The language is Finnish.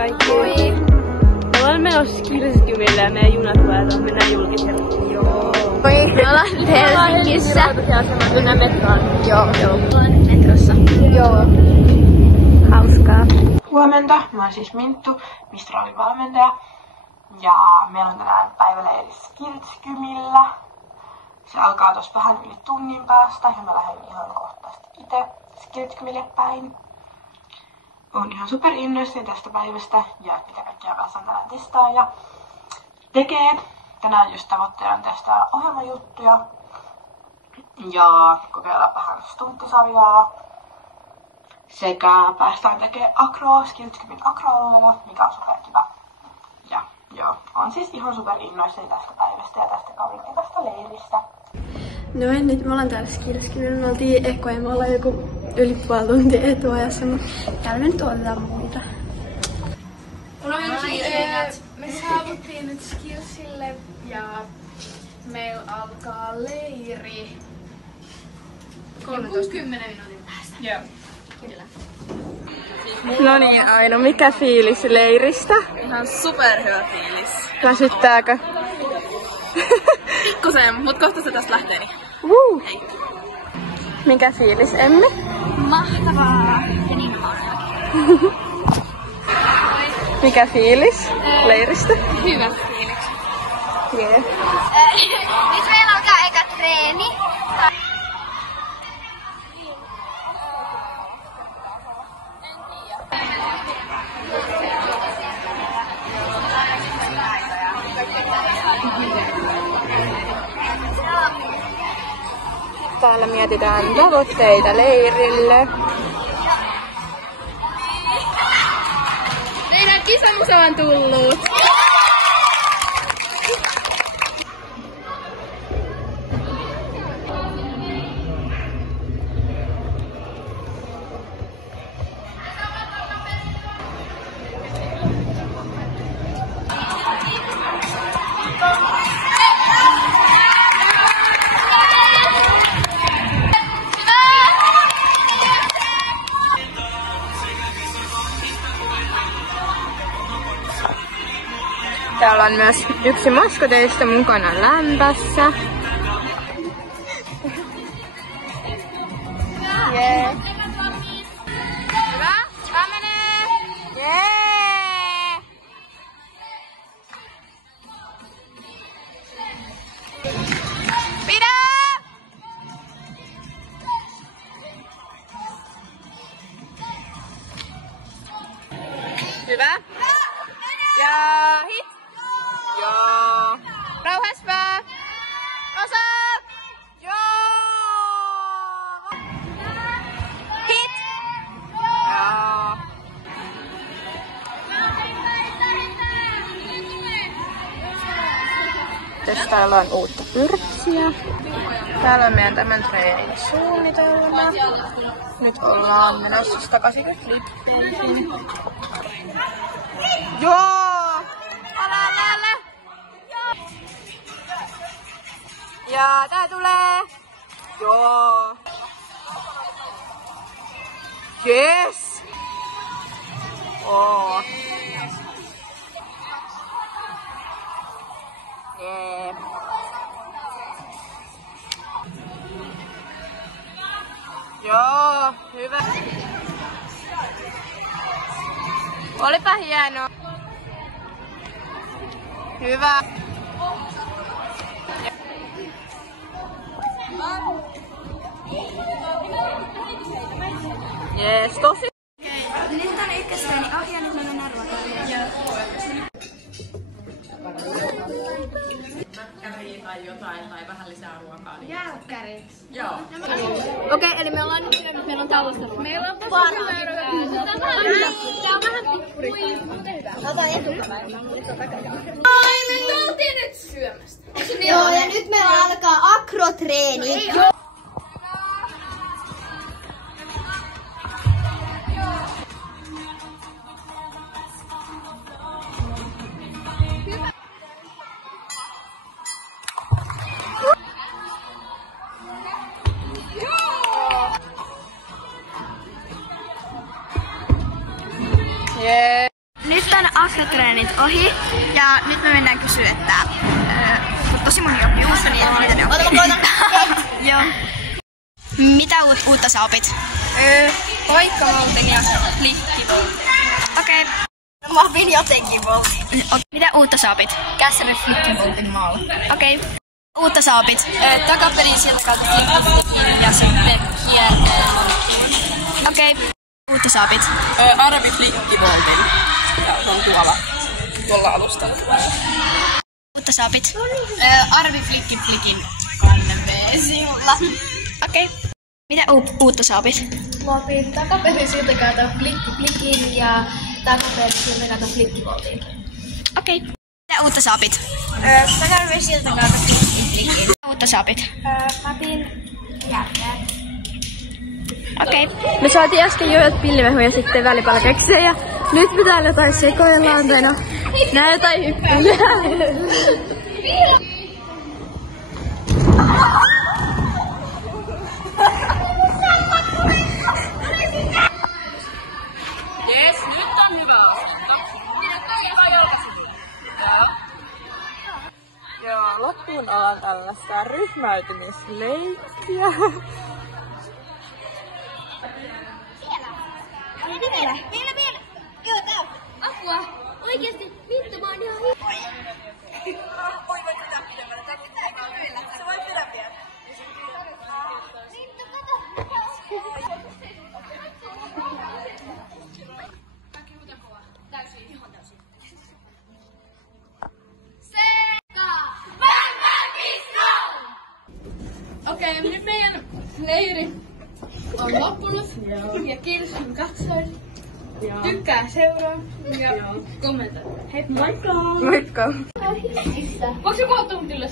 Kaikki. Me ollaan menossa Skilskymille ja meidän juna tulee, että mennään julkisella. Joo. Me ollaan Helsingissä. Mennään metroon. Joo. Ollaan metrossa. Joo. Hauskaa. Huomenta, mä oon siis Minttu, Mistralin valmentaja. Ja meillä on tänään päiväleiri Skilskymillä. Se alkaa tossa vähän yli tunnin päästä ja mä lähden ihan kohta itse Skilskymille päin. Oon ihan super innoissani tästä päivästä ja mitä kaikkea päästään tänään testaa ja tekee. Tänään just tavoitteena on testaa ohjelmajuttuja ja kokeilla vähän stunttisarjaa. Sekä päästään tekemään akroa Skilskymin akroalueella, mikä on super kiva. Ja joo, on siis ihan super innoissani tästä päivästä ja tästä kauniikasta leiristä. No nyt me ollaan täällä Skilskymillä. Me oltiin ekoja, me ollaan joku yli puoli tuntia etuajassa, mutta täällä nyt otetaan muita. Me saavuttiin nyt Skilsille ja meillä alkaa leiri 10 minuutin päästä. Joo. Kyllä. No niin, Aino, mikä fiilis leiristä? Ihan superhyvä fiilis. Väsyttääkö? Pikkusen, mut kohta se tästä lähtee niin. Mikä fiilis, Emmi? Mahtavaa ja niin hauskaa. Mikä fiilis leiristä? Hyvä fiilis. Yeah. Nyt meillä alkaa eka treeni. Täällä mietitään tavoitteita leirille. Meidän kisamusa on tullut! Täällä on myös yksi maskoteista mukana lämpässä. Yeah. Hyvä, hyvä menee! Yeah. Pidä! Hyvä. Ja hit! Joo. Rauhas vaan. Osaat. Joo. Hit. Joo. Testaillaan uutta pyrksiä. Täällä on meidän tämän treenin suunnitelma. Nyt ollaan menossa takaisin flip-floppiin. Joo. Ala. Ja tää tulee. Joo. Yes. Oh. Yeah. Joo, hyvä. Olipa hieno. Hyvä. Jees, tosi. Nyt on ykköstreeni ohi ja nyt me mennään ruokailemaan. Jäkkäriä tai jotain tai vähän lisää ruokaa. Niin Jälkkäriksi. joo. Okei, eli me ollaan nyt meillä on tauossa. Meillä on tosi Tää on vähän pikkuri. Ota etupäin. Ai, me tultiin nyt syömästä. Joo, ja nyt meillä alkaa akrotreeni. Yeah. Nyt on aftertreenit ohi ja nyt me mennään kysyä, että tosi moni oppi uutta, niin mitä ne oppii. Joo. Mitä uutta sä opit? Paikkavoltin ja flikkivoltin. Okei. Mä opin jotenkin voltin. Mitä uutta sä opit? Kässäri flikkivoltin maalla. Okei. Uutta sä opit? Takaperin silkkaat flikkivoltin ja sen hieneen. Okei. Uutta sä opit? Arabi flikkivoltin. Ja se on tuolla alustalla. Uutta sä opit? Arvi flikin kanneveesilla. Okei. Mitä uutta sä opit? Mä opin takaperin silkkaata flikin ja takaperin silkkaata flikkivoltin. Okei. Mitä uutta sä opit? Takaperin silkkaata flikin. Mitä uutta sä opit? Mä opin järkeä. Okei. Me saatiin äsken joet pillimehuja ja sitten välipalkekseen ja nyt me täällä jotain sekoillaan tai no nää jotain hyppyjä. Jes, nyt on hyvä Joo, loppuun ollaan tällaista ryhmäytymisleikkiä. Vielä. Joo, tää. Apua. Oikeesti. Vittu, mä oon ihan Voi pitää pidemmän. Se voi pitää vielä. Vittu, kato. Okei, nyt meidän leiri on loppunut ja kiitos kun katsoit. Tykkää, seuraa ja kommentoi. Hei, moikka! Moikka! Voinko sä puhua tuntille?